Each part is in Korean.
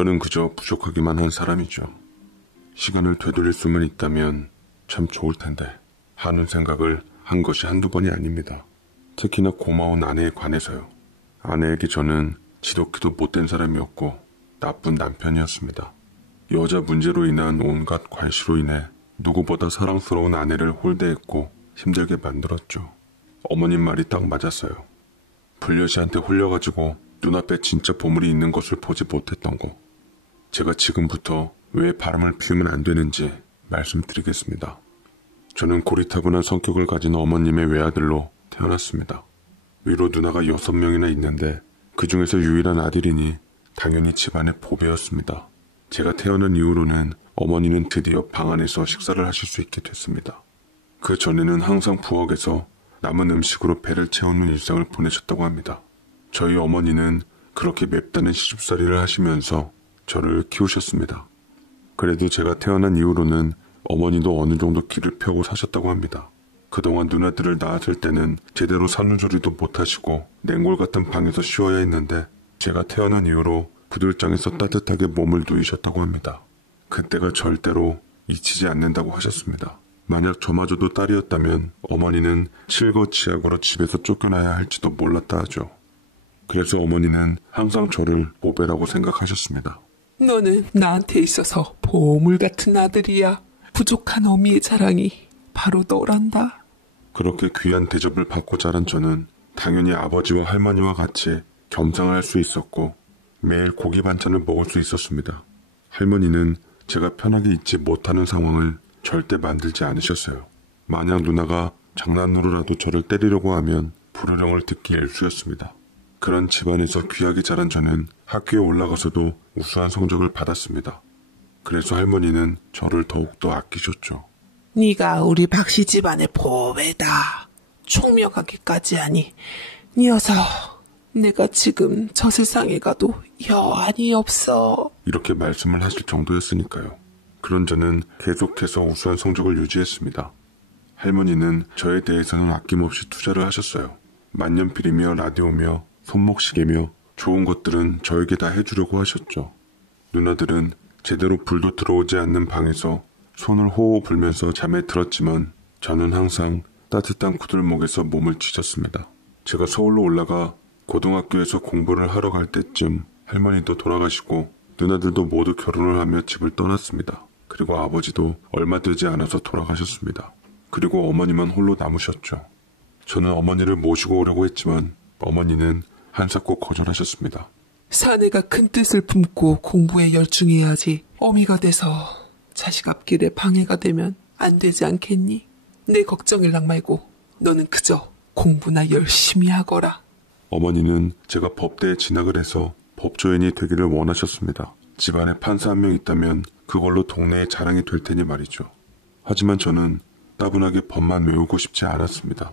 저는 그저 부족하기만 한 사람이죠. 시간을 되돌릴 수만 있다면 참 좋을 텐데 하는 생각을 한 것이 한두 번이 아닙니다. 특히나 고마운 아내에 관해서요. 아내에게 저는 지독히도 못된 사람이었고 나쁜 남편이었습니다. 여자 문제로 인한 온갖 과시로 인해 누구보다 사랑스러운 아내를 홀대했고 힘들게 만들었죠. 어머님 말이 딱 맞았어요. 불려시한테 홀려가지고 눈앞에 진짜 보물이 있는 것을 보지 못했던 거. 제가 지금부터 왜 바람을 피우면 안 되는지 말씀드리겠습니다. 저는 고리타분한 성격을 가진 어머님의 외아들로 태어났습니다. 위로 누나가 6명이나 있는데 그 중에서 유일한 아들이니 당연히 집안의 보배였습니다. 제가 태어난 이후로는 어머니는 드디어 방 안에서 식사를 하실 수 있게 됐습니다. 그 전에는 항상 부엌에서 남은 음식으로 배를 채우는 일상을 보내셨다고 합니다. 저희 어머니는 그렇게 맵다는 시집살이를 하시면서 저를 키우셨습니다. 그래도 제가 태어난 이후로는 어머니도 어느 정도 길을 펴고 사셨다고 합니다. 그동안 누나들을 낳았을 때는 제대로 산후조리도 못하시고 냉골 같은 방에서 쉬어야 했는데 제가 태어난 이후로 부들장에서 따뜻하게 몸을 누이셨다고 합니다. 그때가 절대로 잊히지 않는다고 하셨습니다. 만약 저마저도 딸이었다면 어머니는 실거지약으로 집에서 쫓겨나야 할지도 몰랐다 하죠. 그래서 어머니는 항상 저를 보배라고 생각하셨습니다. 너는 나한테 있어서 보물 같은 아들이야. 부족한 어미의 자랑이 바로 너란다. 그렇게 귀한 대접을 받고 자란 저는 당연히 아버지와 할머니와 같이 겸상을 할 수 있었고 매일 고기 반찬을 먹을 수 있었습니다. 할머니는 제가 편하게 있지 못하는 상황을 절대 만들지 않으셨어요. 만약 누나가 장난으로라도 저를 때리려고 하면 불호령을 듣기 일쑤였습니다. 그런 집안에서 귀하게 자란 저는 학교에 올라가서도 우수한 성적을 받았습니다. 그래서 할머니는 저를 더욱더 아끼셨죠. 네가 우리 박씨 집안의 보배다. 총명하기까지 하니 녀석 내가 지금 저 세상에 가도 여한이 없어. 이렇게 말씀을 하실 정도였으니까요. 그런 저는 계속해서 우수한 성적을 유지했습니다. 할머니는 저에 대해서는 아낌없이 투자를 하셨어요. 만년필이며 라디오며 손목시계며 좋은 것들은 저에게 다 해주려고 하셨죠. 누나들은 제대로 불도 들어오지 않는 방에서 손을 호호 불면서 잠에 들었지만 저는 항상 따뜻한 구들목에서 몸을 지졌습니다. 제가 서울로 올라가 고등학교에서 공부를 하러 갈 때쯤 할머니도 돌아가시고 누나들도 모두 결혼을 하며 집을 떠났습니다. 그리고 아버지도 얼마 되지 않아서 돌아가셨습니다. 그리고 어머니만 홀로 남으셨죠. 저는 어머니를 모시고 오려고 했지만 어머니는 한사코 거절하셨습니다. 사내가 큰 뜻을 품고 공부에 열중해야지 어미가 돼서 자식 앞길에 방해가 되면 안 되지 않겠니? 내 걱정일랑 말고 너는 그저 공부나 열심히 하거라. 어머니는 제가 법대에 진학을 해서 법조인이 되기를 원하셨습니다. 집안에 판사 한 명 있다면 그걸로 동네에 자랑이 될 테니 말이죠. 하지만 저는 따분하게 법만 외우고 싶지 않았습니다.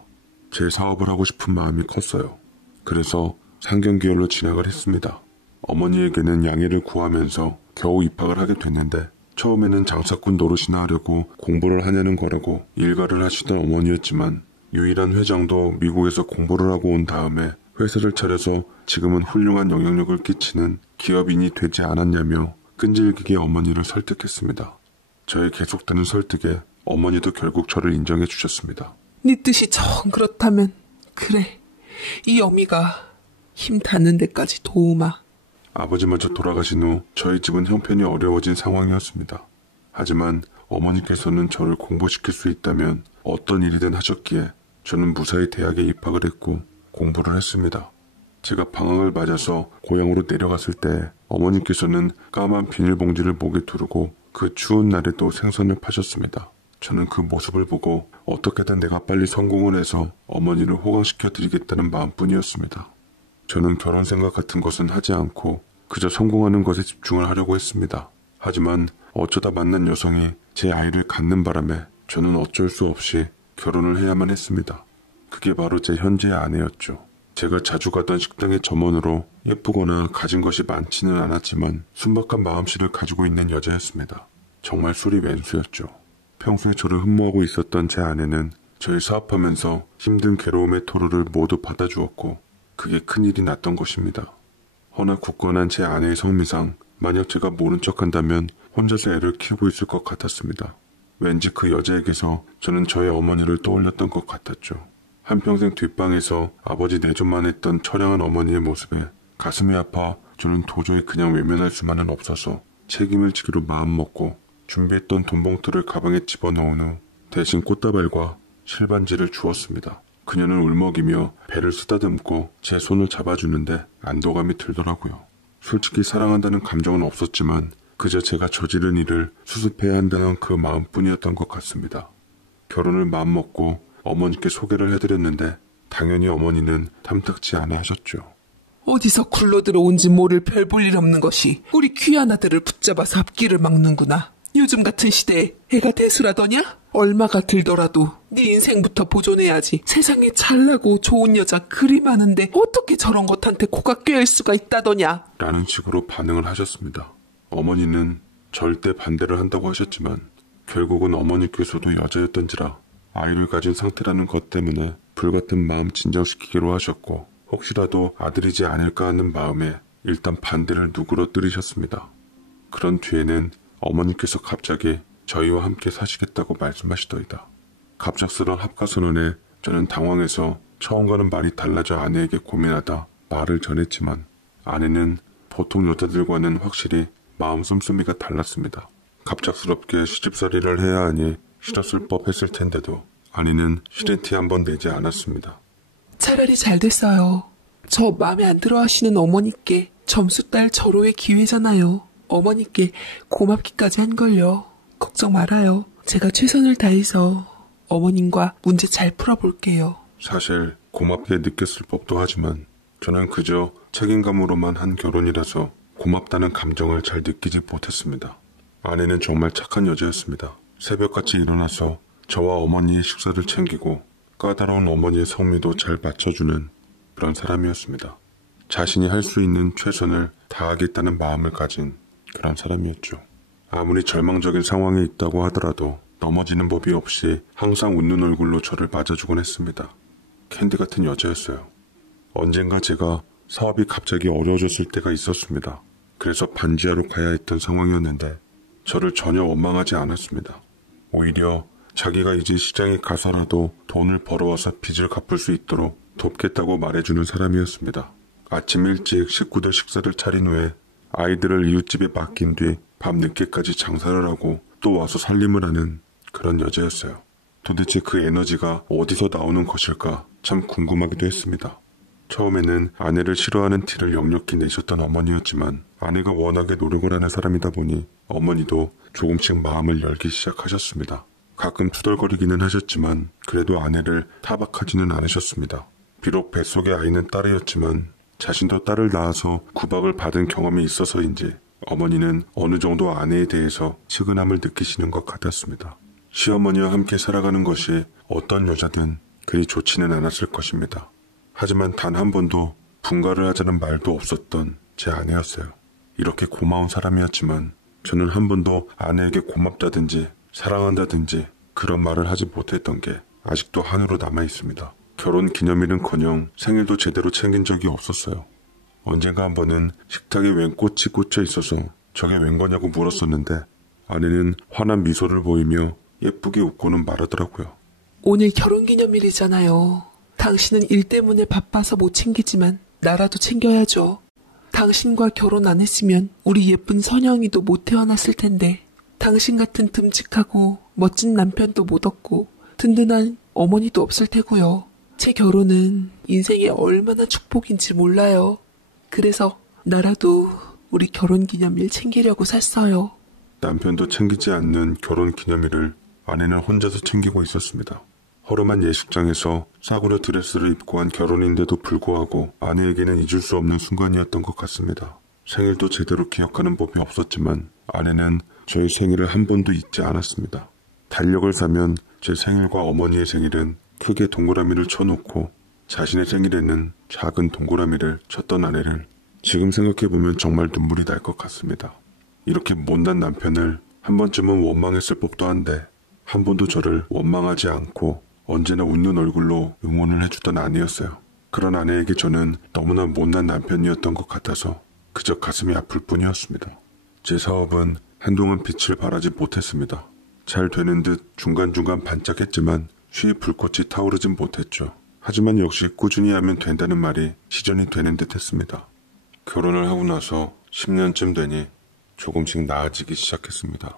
제 사업을 하고 싶은 마음이 컸어요. 그래서 상경계열로 진학을 했습니다. 어머니에게는 양해를 구하면서 겨우 입학을 하게 됐는데 처음에는 장사꾼 노릇이나 하려고 공부를 하냐는 거라고 일가를 하시던 어머니였지만 유일한 회장도 미국에서 공부를 하고 온 다음에 회사를 차려서 지금은 훌륭한 영향력을 끼치는 기업인이 되지 않았냐며 끈질기게 어머니를 설득했습니다. 저의 계속되는 설득에 어머니도 결국 저를 인정해 주셨습니다. 네 뜻이 정 그렇다면 그래. 이 어미가 힘 닿는 데까지 도우마. 아버지마저 돌아가신 후 저희 집은 형편이 어려워진 상황이었습니다. 하지만 어머니께서는 저를 공부시킬 수 있다면 어떤 일이든 하셨기에 저는 무사히 대학에 입학을 했고 공부를 했습니다. 제가 방학을 맞아서 고향으로 내려갔을 때 어머니께서는 까만 비닐봉지를 목에 두르고 그 추운 날에도 생선을 파셨습니다. 저는 그 모습을 보고 어떻게든 내가 빨리 성공을 해서 어머니를 호강시켜드리겠다는 마음뿐이었습니다. 저는 결혼 생각 같은 것은 하지 않고 그저 성공하는 것에 집중을 하려고 했습니다. 하지만 어쩌다 만난 여성이 제 아이를 갖는 바람에 저는 어쩔 수 없이 결혼을 해야만 했습니다. 그게 바로 제 현재의 아내였죠. 제가 자주 가던 식당의 점원으로 예쁘거나 가진 것이 많지는 않았지만 순박한 마음씨를 가지고 있는 여자였습니다. 정말 술이 왼수였죠. 평소에 저를 흠모하고 있었던 제 아내는 저희 사업하면서 힘든 괴로움의 토로를 모두 받아주었고 그게 큰일이 났던 것입니다. 허나 굳건한 제 아내의 성미상 만약 제가 모른 척한다면 혼자서 애를 키우고 있을 것 같았습니다. 왠지 그 여자에게서 저는 저의 어머니를 떠올렸던 것 같았죠. 한평생 뒷방에서 아버지 내조만 했던 처량한 어머니의 모습에 가슴이 아파 저는 도저히 그냥 외면할 수만은 없어서 책임을 지기로 마음먹고 준비했던 돈봉투를 가방에 집어넣은 후 대신 꽃다발과 실반지를 주었습니다. 그녀는 울먹이며 배를 쓰다듬고 제 손을 잡아주는데 안도감이 들더라고요. 솔직히 사랑한다는 감정은 없었지만 그저 제가 저지른 일을 수습해야 한다는 그 마음뿐이었던 것 같습니다. 결혼을 마음먹고 어머니께 소개를 해드렸는데 당연히 어머니는 탐탁지 않아 하셨죠. 어디서 굴러들어온지 모를 별 볼 일 없는 것이 우리 귀한 아들을 붙잡아서 앞길을 막는구나. 요즘 같은 시대에 애가 대수라더냐? 얼마가 들더라도 네 인생부터 보존해야지. 세상에 잘나고 좋은 여자 그리 많은데 어떻게 저런 것한테 코가 꿰일 수가 있다더냐? 라는 식으로 반응을 하셨습니다. 어머니는 절대 반대를 한다고 하셨지만 결국은 어머니께서도 여자였던지라 아이를 가진 상태라는 것 때문에 불같은 마음 진정시키기로 하셨고 혹시라도 아들이지 않을까 하는 마음에 일단 반대를 누그러뜨리셨습니다. 그런 뒤에는 어머니께서 갑자기 저희와 함께 사시겠다고 말씀하시더이다. 갑작스런 합가선언에 저는 당황해서 처음과는 말이 달라져 아내에게 고민하다 말을 전했지만 아내는 보통 여자들과는 확실히 마음 씀씀이가 달랐습니다. 갑작스럽게 시집살이를 해야 하니 싫었을 법했을 텐데도 아내는 싫은 티 한 번 내지 않았습니다. 차라리 잘 됐어요. 저 마음에 안 들어 하시는 어머니께 점수 딸 절호의 기회잖아요. 어머니께 고맙기까지 한걸요. 걱정 말아요. 제가 최선을 다해서 어머님과 문제 잘 풀어볼게요. 사실 고맙게 느꼈을 법도 하지만 저는 그저 책임감으로만 한 결혼이라서 고맙다는 감정을 잘 느끼지 못했습니다. 아내는 정말 착한 여자였습니다. 새벽같이 일어나서 저와 어머니의 식사를 챙기고 까다로운 어머니의 성미도 잘 받쳐주는 그런 사람이었습니다. 자신이 할 수 있는 최선을 다하겠다는 마음을 가진 그런 사람이었죠. 아무리 절망적인 상황에 있다고 하더라도 넘어지는 법이 없이 항상 웃는 얼굴로 저를 맞아주곤 했습니다. 캔디 같은 여자였어요. 언젠가 제가 사업이 갑자기 어려워졌을 때가 있었습니다. 그래서 반지하러 가야 했던 상황이었는데 저를 전혀 원망하지 않았습니다. 오히려 자기가 이제 시장에 가서라도 돈을 벌어와서 빚을 갚을 수 있도록 돕겠다고 말해주는 사람이었습니다. 아침 일찍 식구들 식사를 차린 후에 아이들을 이웃집에 맡긴 뒤 밤 늦게까지 장사를 하고 또 와서 살림을 하는 그런 여자였어요. 도대체 그 에너지가 어디서 나오는 것일까 참 궁금하기도 했습니다. 처음에는 아내를 싫어하는 티를 역력히 내셨던 어머니였지만 아내가 워낙에 노력을 하는 사람이다 보니 어머니도 조금씩 마음을 열기 시작하셨습니다. 가끔 투덜거리기는 하셨지만 그래도 아내를 타박하지는 않으셨습니다. 비록 뱃속의 아이는 딸이었지만 자신도 딸을 낳아서 구박을 받은 경험이 있어서인지 어머니는 어느 정도 아내에 대해서 측은함을 느끼시는 것 같았습니다. 시어머니와 함께 살아가는 것이 어떤 여자든 그리 좋지는 않았을 것입니다. 하지만 단 한 번도 분가를 하자는 말도 없었던 제 아내였어요. 이렇게 고마운 사람이었지만 저는 한 번도 아내에게 고맙다든지 사랑한다든지 그런 말을 하지 못했던 게 아직도 한으로 남아 있습니다. 결혼 기념일은커녕 생일도 제대로 챙긴 적이 없었어요. 언젠가 한 번은 식탁에 웬 꽃이 꽂혀 있어서 저게 웬 거냐고 물었었는데 아내는 환한 미소를 보이며 예쁘게 웃고는 말하더라고요. 오늘 결혼기념일이잖아요. 당신은 일 때문에 바빠서 못 챙기지만 나라도 챙겨야죠. 당신과 결혼 안 했으면 우리 예쁜 선영이도 못 태어났을 텐데 당신 같은 듬직하고 멋진 남편도 못 얻고 든든한 어머니도 없을 테고요. 제 결혼은 인생에 얼마나 축복인지 몰라요. 그래서 나라도 우리 결혼기념일 챙기려고 샀어요. 남편도 챙기지 않는 결혼기념일을 아내는 혼자서 챙기고 있었습니다. 허름한 예식장에서 싸구려 드레스를 입고 한 결혼인데도 불구하고 아내에게는 잊을 수 없는 순간이었던 것 같습니다. 생일도 제대로 기억하는 법이 없었지만 아내는 저희 생일을 한 번도 잊지 않았습니다. 달력을 사면 제 생일과 어머니의 생일은 크게 동그라미를 쳐놓고 자신의 생일에는 작은 동그라미를 쳤던 아내를 지금 생각해보면 정말 눈물이 날 것 같습니다. 이렇게 못난 남편을 한 번쯤은 원망했을 법도 한데 한 번도 저를 원망하지 않고 언제나 웃는 얼굴로 응원을 해주던 아내였어요. 그런 아내에게 저는 너무나 못난 남편이었던 것 같아서 그저 가슴이 아플 뿐이었습니다. 제 사업은 한동안 빛을 발하지 못했습니다. 잘 되는 듯 중간중간 반짝했지만 쉬이 불꽃이 타오르진 못했죠. 하지만 역시 꾸준히 하면 된다는 말이 시전이 되는 듯 했습니다. 결혼을 하고 나서 10년쯤 되니 조금씩 나아지기 시작했습니다.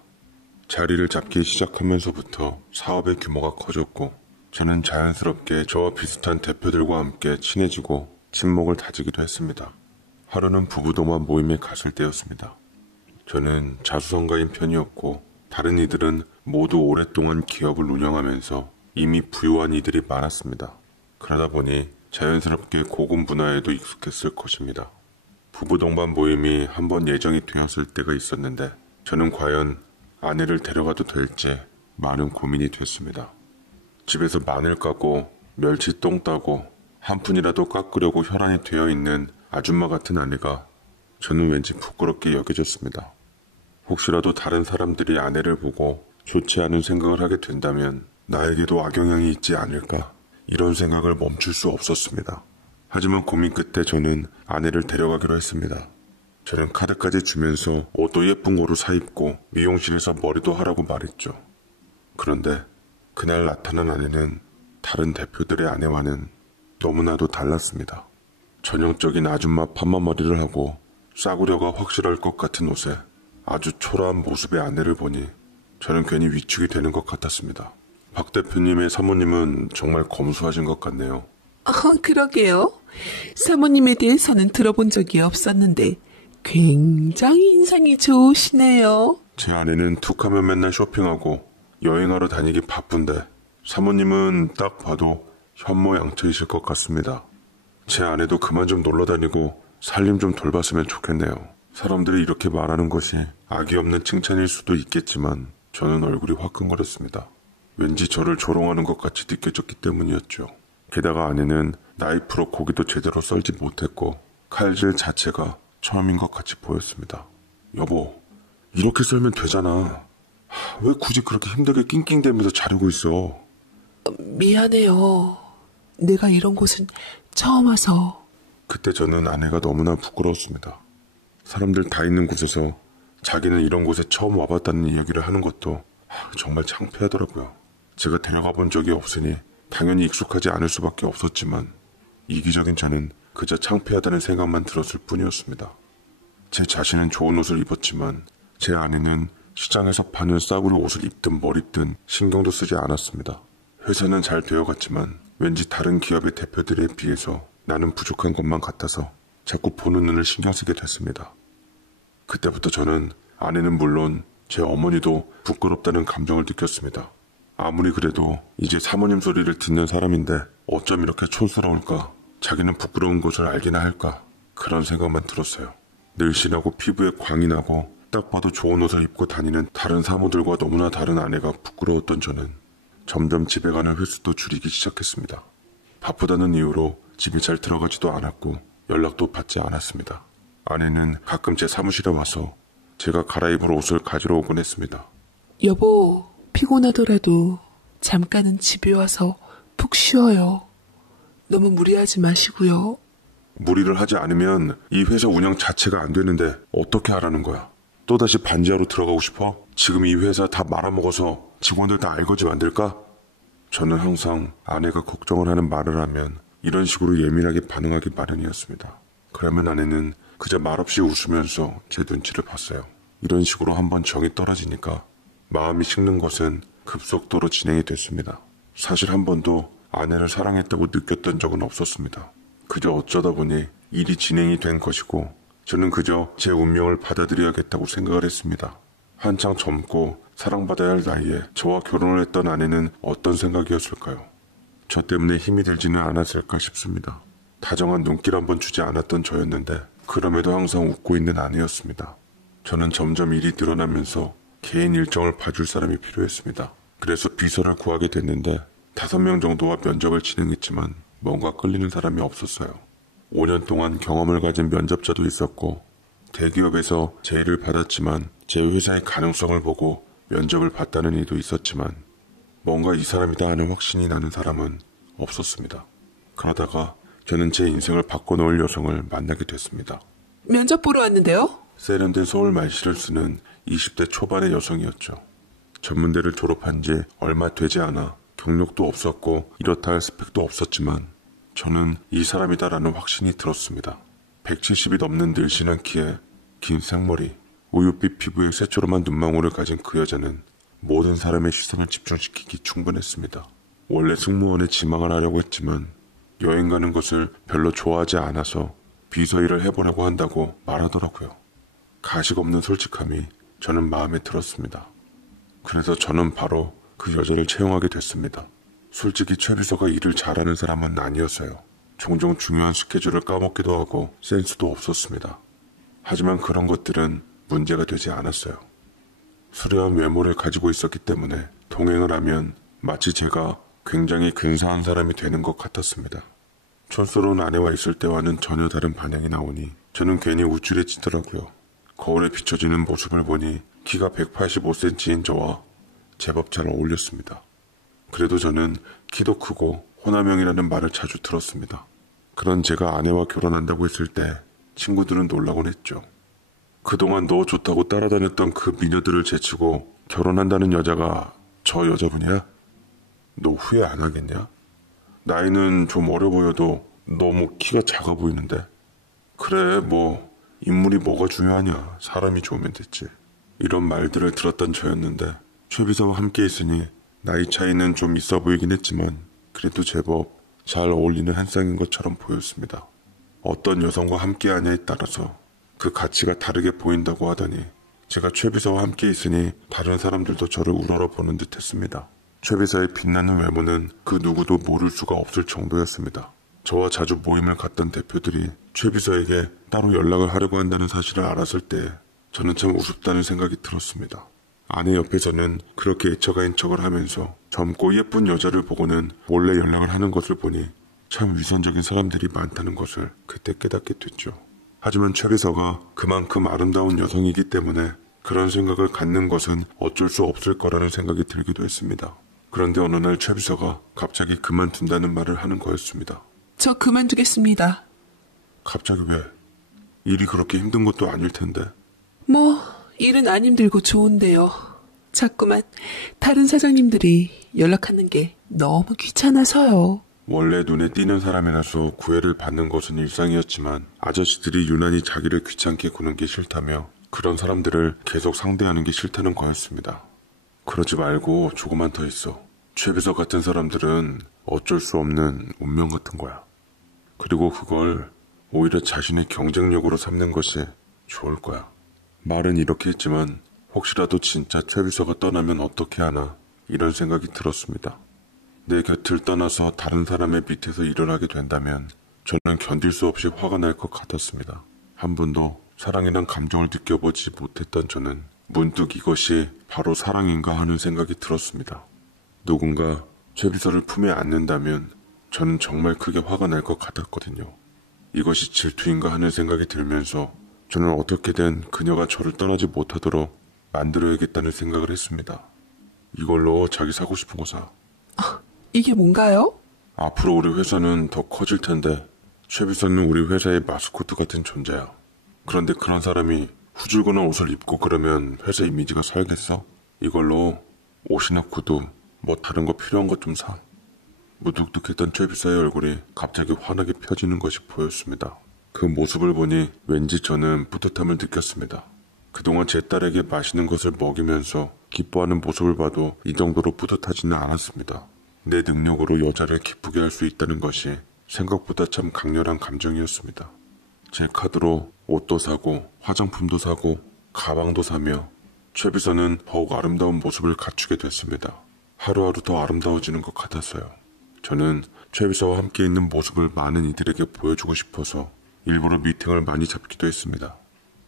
자리를 잡기 시작하면서부터 사업의 규모가 커졌고 저는 자연스럽게 저와 비슷한 대표들과 함께 친해지고 친목을 다지기도 했습니다. 하루는 부부동반 모임에 갔을 때였습니다. 저는 자수성가인 편이었고 다른 이들은 모두 오랫동안 기업을 운영하면서 이미 부유한 이들이 많았습니다. 그러다 보니 자연스럽게 고급 문화에도 익숙했을 것입니다. 부부동반 모임이 한번 예정이 되었을 때가 있었는데 저는 과연 아내를 데려가도 될지 많은 고민이 됐습니다. 집에서 마늘 까고 멸치 똥 따고 한 푼이라도 깎으려고 혈안이 되어 있는 아줌마 같은 아내가 저는 왠지 부끄럽게 여겨졌습니다. 혹시라도 다른 사람들이 아내를 보고 좋지 않은 생각을 하게 된다면 나에게도 악영향이 있지 않을까, 이런 생각을 멈출 수 없었습니다. 하지만 고민 끝에 저는 아내를 데려가기로 했습니다. 저는 카드까지 주면서 옷도 예쁜 거로 사입고 미용실에서 머리도 하라고 말했죠. 그런데 그날 나타난 아내는 다른 대표들의 아내와는 너무나도 달랐습니다. 전형적인 아줌마 파마머리를 하고 싸구려가 확실할 것 같은 옷에 아주 초라한 모습의 아내를 보니 저는 괜히 위축이 되는 것 같았습니다. 박 대표님의 사모님은 정말 검소하신 것 같네요. 그러게요. 사모님에 대해서는 들어본 적이 없었는데 굉장히 인상이 좋으시네요. 제 아내는 툭하면 맨날 쇼핑하고 여행하러 다니기 바쁜데 사모님은 딱 봐도 현모양처이실 것 같습니다. 제 아내도 그만 좀 놀러다니고 살림 좀 돌봤으면 좋겠네요. 사람들이 이렇게 말하는 것이 악의 없는 칭찬일 수도 있겠지만 저는 얼굴이 화끈거렸습니다. 왠지 저를 조롱하는 것 같이 느껴졌기 때문이었죠. 게다가 아내는 나이프로 고기도 제대로 썰지 못했고 칼질 자체가 처음인 것 같이 보였습니다. 여보, 이렇게 썰면 되잖아. 왜 굳이 그렇게 힘들게 낑낑대면서 자르고 있어? 미안해요. 내가 이런 곳은 처음 와서. 그때 저는 아내가 너무나 부끄러웠습니다. 사람들 다 있는 곳에서 자기는 이런 곳에 처음 와봤다는 이야기를 하는 것도 정말 창피하더라고요. 제가 데려가 본 적이 없으니 당연히 익숙하지 않을 수밖에 없었지만 이기적인 저는 그저 창피하다는 생각만 들었을 뿐이었습니다. 제 자신은 좋은 옷을 입었지만 제 아내는 시장에서 파는 싸구려 옷을 입든 뭘 입든 신경도 쓰지 않았습니다. 회사는 잘 되어갔지만 왠지 다른 기업의 대표들에 비해서 나는 부족한 것만 같아서 자꾸 보는 눈을 신경 쓰게 됐습니다. 그때부터 저는 아내는 물론 제 어머니도 부끄럽다는 감정을 느꼈습니다. 아무리 그래도 이제 사모님 소리를 듣는 사람인데 어쩜 이렇게 촌스러울까? 자기는 부끄러운 것을 알기나 할까? 그런 생각만 들었어요. 늘씬하고 피부에 광이 나고 딱 봐도 좋은 옷을 입고 다니는 다른 사모들과 너무나 다른 아내가 부끄러웠던 저는 점점 집에 가는 횟수도 줄이기 시작했습니다. 바쁘다는 이유로 집에 잘 들어가지도 않았고 연락도 받지 않았습니다. 아내는 가끔 제 사무실에 와서 제가 갈아입을 옷을 가지러 오곤 했습니다. 여보, 피곤하더라도 잠깐은 집에 와서 푹 쉬어요. 너무 무리하지 마시고요. 무리를 하지 않으면 이 회사 운영 자체가 안 되는데 어떻게 하라는 거야? 또다시 반지하로 들어가고 싶어? 지금 이 회사 다 말아먹어서 직원들 다 알거지 만들까? 저는 항상 아내가 걱정을 하는 말을 하면 이런 식으로 예민하게 반응하기 마련이었습니다. 그러면 아내는 그저 말없이 웃으면서 제 눈치를 봤어요. 이런 식으로 한번 정이 떨어지니까 마음이 식는 것은 급속도로 진행이 됐습니다. 사실 한 번도 아내를 사랑했다고 느꼈던 적은 없었습니다. 그저 어쩌다 보니 일이 진행이 된 것이고 저는 그저 제 운명을 받아들여야겠다고 생각을 했습니다. 한창 젊고 사랑받아야 할 나이에 저와 결혼을 했던 아내는 어떤 생각이었을까요? 저 때문에 힘이 들지는 않았을까 싶습니다. 다정한 눈길 한번 주지 않았던 저였는데 그럼에도 항상 웃고 있는 아내였습니다. 저는 점점 일이 늘어나면서 개인 일정을 봐줄 사람이 필요했습니다. 그래서 비서를 구하게 됐는데 5명 정도와 면접을 진행했지만 뭔가 끌리는 사람이 없었어요. 5년 동안 경험을 가진 면접자도 있었고 대기업에서 제의를 받았지만 제 회사의 가능성을 보고 면접을 봤다는 이도 있었지만 뭔가 이 사람이다 하는 확신이 나는 사람은 없었습니다. 그러다가 저는 제 인생을 바꿔놓을 여성을 만나게 됐습니다. 면접 보러 왔는데요? 세련된 서울 말씨를 쓰는 20대 초반의 여성이었죠. 전문대를 졸업한 지 얼마 되지 않아 경력도 없었고 이렇다 할 스펙도 없었지만 저는 이 사람이다라는 확신이 들었습니다. 170이 넘는 늘씬한 키에 긴 생머리, 우윳빛 피부에 새초롬한 눈망울을 가진 그 여자는 모든 사람의 시선을 집중시키기 충분했습니다. 원래 승무원의 지망을 하려고 했지만 여행 가는 것을 별로 좋아하지 않아서 비서 일을 해보려고 한다고 말하더라고요. 가식 없는 솔직함이 저는 마음에 들었습니다. 그래서 저는 바로 그 여자를 채용하게 됐습니다. 솔직히 최 비서가 일을 잘하는 사람은 아니었어요. 종종 중요한 스케줄을 까먹기도 하고 센스도 없었습니다. 하지만 그런 것들은 문제가 되지 않았어요. 수려한 외모를 가지고 있었기 때문에 동행을 하면 마치 제가 굉장히 근사한 사람이 되는 것 같았습니다. 촌스러운 아내와 있을 때와는 전혀 다른 반응이 나오니 저는 괜히 우쭐해지더라고요. 거울에 비춰지는 모습을 보니 키가 185cm인 저와 제법 잘 어울렸습니다. 그래도 저는 키도 크고 호남형이라는 말을 자주 들었습니다. 그런 제가 아내와 결혼한다고 했을 때 친구들은 놀라곤 했죠. 그동안 너 좋다고 따라다녔던 그 미녀들을 제치고 결혼한다는 여자가 저 여자분이야? 너 후회 안 하겠냐? 나이는 좀 어려 보여도 너무 키가 작아 보이는데. 그래, 뭐 인물이 뭐가 중요하냐. 사람이 좋으면 됐지. 이런 말들을 들었던 저였는데 최 비서와 함께 있으니 나이 차이는 좀 있어 보이긴 했지만 그래도 제법 잘 어울리는 한 쌍인 것처럼 보였습니다. 어떤 여성과 함께하냐에 따라서 그 가치가 다르게 보인다고 하더니 제가 최 비서와 함께 있으니 다른 사람들도 저를 우러러보는 듯 했습니다. 최 비서의 빛나는 외모는 그 누구도 모를 수가 없을 정도였습니다. 저와 자주 모임을 갖던 대표들이 최 비서에게 따로 연락을 하려고 한다는 사실을 알았을 때 저는 참 우습다는 생각이 들었습니다. 아내 옆에서는 그렇게 애처가인 척을 하면서 젊고 예쁜 여자를 보고는 몰래 연락을 하는 것을 보니 참 위선적인 사람들이 많다는 것을 그때 깨닫게 됐죠. 하지만 최 비서가 그만큼 아름다운 여성이기 때문에 그런 생각을 갖는 것은 어쩔 수 없을 거라는 생각이 들기도 했습니다. 그런데 어느 날 최 비서가 갑자기 그만둔다는 말을 하는 거였습니다. 저 그만두겠습니다. 갑자기 왜? 일이 그렇게 힘든 것도 아닐 텐데. 뭐 일은 안 힘들고 좋은데요. 자꾸만 다른 사장님들이 연락하는 게 너무 귀찮아서요. 원래 눈에 띄는 사람이라서 구애를 받는 것은 일상이었지만 아저씨들이 유난히 자기를 귀찮게 구는 게 싫다며 그런 사람들을 계속 상대하는 게 싫다는 거였습니다. 그러지 말고 조금만 더 있어. 최 비서 같은 사람들은 어쩔 수 없는 운명 같은 거야. 그리고 그걸 오히려 자신의 경쟁력으로 삼는 것이 좋을 거야. 말은 이렇게 했지만 혹시라도 진짜 최 비서가 떠나면 어떻게 하나 이런 생각이 들었습니다. 내 곁을 떠나서 다른 사람의 밑에서 일을 하게 된다면 저는 견딜 수 없이 화가 날 것 같았습니다. 한 번도 사랑이란 감정을 느껴보지 못했던 저는 문득 이것이 바로 사랑인가 하는 생각이 들었습니다. 누군가 최 비서를 품에 안는다면 저는 정말 크게 화가 날 것 같았거든요. 이것이 질투인가 하는 생각이 들면서 저는 어떻게든 그녀가 저를 떠나지 못하도록 만들어야겠다는 생각을 했습니다. 이걸로 자기 사고 싶은 거 사. 이게 뭔가요? 앞으로 우리 회사는 더 커질 텐데 최 비서는 우리 회사의 마스코트 같은 존재야. 그런데 그런 사람이 후줄근한 옷을 입고 그러면 회사 이미지가 살겠어? 이걸로 옷이나 구두, 뭐 다른 거 필요한 것 좀 사. 무뚝뚝했던 최 비서의 얼굴이 갑자기 환하게 펴지는 것이 보였습니다. 그 모습을 보니 왠지 저는 뿌듯함을 느꼈습니다. 그동안 제 딸에게 맛있는 것을 먹이면서 기뻐하는 모습을 봐도 이 정도로 뿌듯하지는 않았습니다. 내 능력으로 여자를 기쁘게 할 수 있다는 것이 생각보다 참 강렬한 감정이었습니다. 제 카드로 옷도 사고 화장품도 사고 가방도 사며 최 비서는 더욱 아름다운 모습을 갖추게 됐습니다. 하루하루 더 아름다워지는 것 같았어요. 저는 최 비서와 함께 있는 모습을 많은 이들에게 보여주고 싶어서 일부러 미팅을 많이 잡기도 했습니다.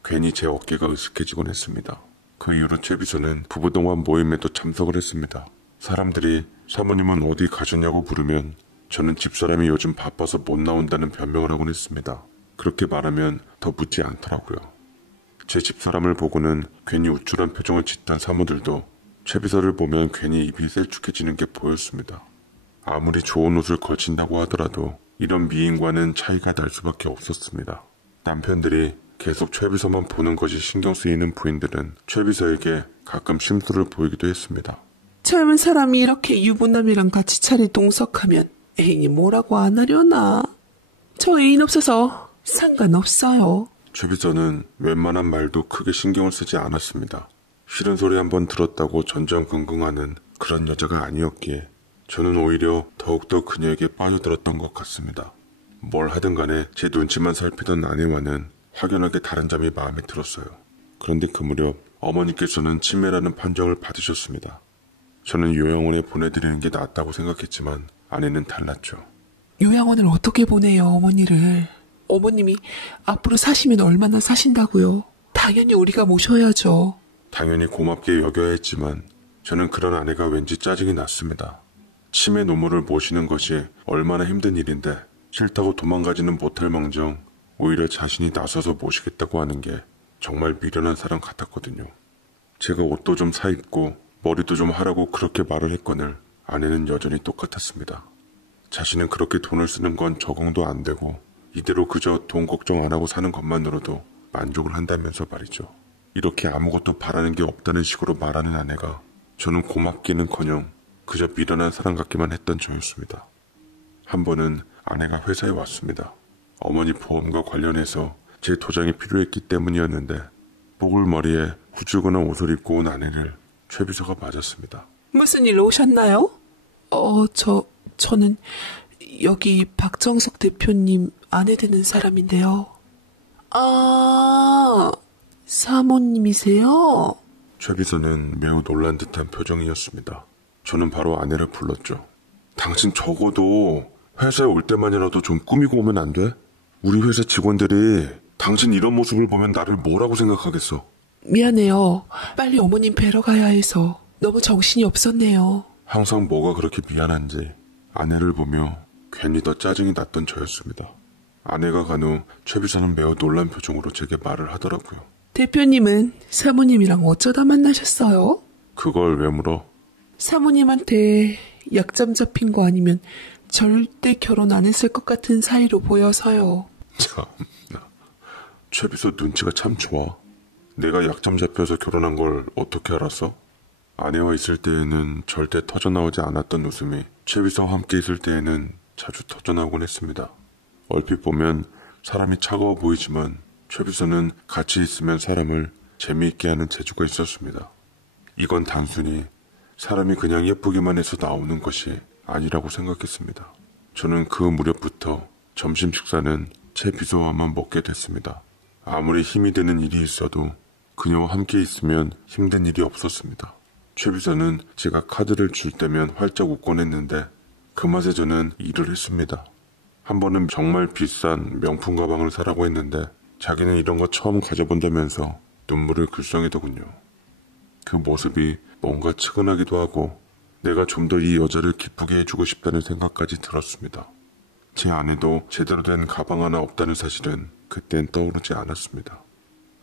괜히 제 어깨가 으쓱해지곤 했습니다. 그 이후로 최 비서는 부부동반 모임에도 참석을 했습니다. 사람들이 사모님은 어디 가셨냐고 물으면 저는 집사람이 요즘 바빠서 못 나온다는 변명을 하곤 했습니다. 그렇게 말하면 더 묻지 않더라고요. 제 집사람을 보고는 괜히 우쭐한 표정을 짓던 사모들도 최 비서를 보면 괜히 입이 셀쭉해지는 게 보였습니다. 아무리 좋은 옷을 걸친다고 하더라도 이런 미인과는 차이가 날 수밖에 없었습니다. 남편들이 계속 최 비서만 보는 것이 신경 쓰이는 부인들은 최 비서에게 가끔 심술을 보이기도 했습니다. 젊은 사람이 이렇게 유부남이랑 같이 차례 동석하면 애인이 뭐라고 안 하려나. 저 애인 없어서 상관없어요. 최 비서는 웬만한 말도 크게 신경을 쓰지 않았습니다. 싫은 소리 한번 들었다고 전전긍긍하는 그런 여자가 아니었기에 저는 오히려 더욱더 그녀에게 빠져들었던 것 같습니다. 뭘 하든 간에 제 눈치만 살피던 아내와는 확연하게 다른 점이 마음에 들었어요. 그런데 그 무렵 어머니께서는 치매라는 판정을 받으셨습니다. 저는 요양원에 보내드리는 게 낫다고 생각했지만 아내는 달랐죠. 요양원을 어떻게 보내요, 어머니를. 어머님이 앞으로 사시면 얼마나 사신다고요. 당연히 우리가 모셔야죠. 당연히 고맙게 여겨야 했지만 저는 그런 아내가 왠지 짜증이 났습니다. 치매 노모를 모시는 것이 얼마나 힘든 일인데 싫다고 도망가지는 못할 망정 오히려 자신이 나서서 모시겠다고 하는 게 정말 미련한 사람 같았거든요. 제가 옷도 좀 사입고 머리도 좀 하라고 그렇게 말을 했거늘 아내는 여전히 똑같았습니다. 자신은 그렇게 돈을 쓰는 건 적응도 안 되고 이대로 그저 돈 걱정 안 하고 사는 것만으로도 만족을 한다면서 말이죠. 이렇게 아무것도 바라는 게 없다는 식으로 말하는 아내가 저는 고맙기는커녕 그저 미련한 사람 같기만 했던 저였습니다. 한 번은 아내가 회사에 왔습니다. 어머니 보험과 관련해서 제 도장이 필요했기 때문이었는데 뽀글머리에 후줄근한 옷을 입고 온 아내를 최 비서가 맞았습니다. 무슨 일로 오셨나요? 저는 여기 박정석 대표님 아내 되는 사람인데요. 아, 사모님이세요? 최 비서는 매우 놀란 듯한 표정이었습니다. 저는 바로 아내를 불렀죠. 당신 적어도 회사에 올 때만이라도 좀 꾸미고 오면 안 돼? 우리 회사 직원들이 당신 이런 모습을 보면 나를 뭐라고 생각하겠어? 미안해요. 빨리 어머님 뵈러 가야 해서 너무 정신이 없었네요. 항상 뭐가 그렇게 미안한지 아내를 보며 괜히 더 짜증이 났던 저였습니다. 아내가 간 후 최 비서는 매우 놀란 표정으로 제게 말을 하더라고요. 대표님은 사모님이랑 어쩌다 만나셨어요? 그걸 왜 물어? 사모님한테 약점 잡힌 거 아니면 절대 결혼 안 했을 것 같은 사이로 보여서요. 참나, 최 비서 눈치가 참 좋아. 내가 약점 잡혀서 결혼한 걸 어떻게 알았어? 아내와 있을 때에는 절대 터져나오지 않았던 웃음이 최 비서와 함께 있을 때에는 자주 터져나오곤 했습니다. 얼핏 보면 사람이 차가워 보이지만 최 비서는 같이 있으면 사람을 재미있게 하는 재주가 있었습니다. 이건 단순히 사람이 그냥 예쁘기만 해서 나오는 것이 아니라고 생각했습니다. 저는 그 무렵부터 점심 식사는 최 비서와만 먹게 됐습니다. 아무리 힘이 되는 일이 있어도 그녀와 함께 있으면 힘든 일이 없었습니다. 최 비서는 제가 카드를 줄 때면 활짝 웃곤 했는데 그 맛에 저는 일을 했습니다. 한 번은 정말 비싼 명품 가방을 사라고 했는데 자기는 이런 거 처음 가져본다면서 눈물을 글썽이더군요. 그 모습이 뭔가 측은하기도 하고 내가 좀 더 이 여자를 기쁘게 해주고 싶다는 생각까지 들었습니다. 제 아내도 제대로 된 가방 하나 없다는 사실은 그땐 떠오르지 않았습니다.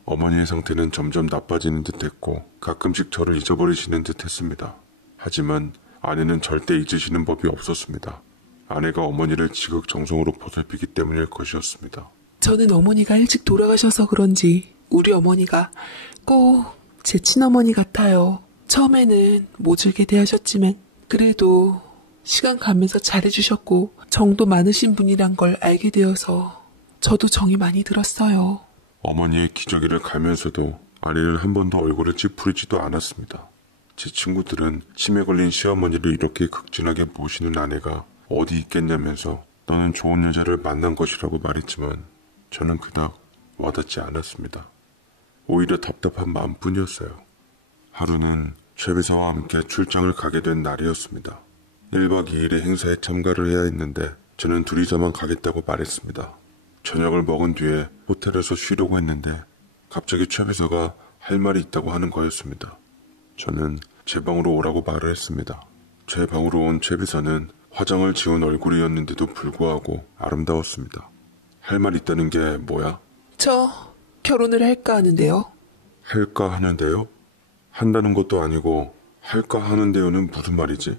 어머니의 상태는 점점 나빠지는 듯 했고 가끔씩 저를 잊어버리시는 듯 했습니다. 하지만 아내는 절대 잊으시는 법이 없었습니다. 아내가 어머니를 지극정성으로 보살피기 때문일 것이었습니다. 저는 어머니가 일찍 돌아가셔서 그런지 우리 어머니가 꼭 제 친어머니 같아요. 처음에는 모질게 대하셨지만 그래도 시간 가면서 잘해주셨고 정도 많으신 분이란 걸 알게 되어서 저도 정이 많이 들었어요. 어머니의 기저귀를 갈면서도 아내는 한 번도 얼굴을 찌푸리지도 않았습니다. 제 친구들은 치매 걸린 시어머니를 이렇게 극진하게 모시는 아내가 어디 있겠냐면서 너는 좋은 여자를 만난 것이라고 말했지만 저는 그닥 와닿지 않았습니다. 오히려 답답한 마음뿐이었어요. 하루는 최 비서와 함께 출장을 가게 된 날이었습니다. 1박 2일의 행사에 참가를 해야 했는데 저는 둘이서만 가겠다고 말했습니다. 저녁을 먹은 뒤에 호텔에서 쉬려고 했는데 갑자기 최 비서가 할 말이 있다고 하는 거였습니다. 저는 제 방으로 오라고 말을 했습니다. 제 방으로 온 최 비서는 화장을 지운 얼굴이었는데도 불구하고 아름다웠습니다. 할 말 있다는 게 뭐야? 저 결혼을 할까 하는데요. 할까 하는데요? 한다는 것도 아니고 할까 하는데요는 무슨 말이지?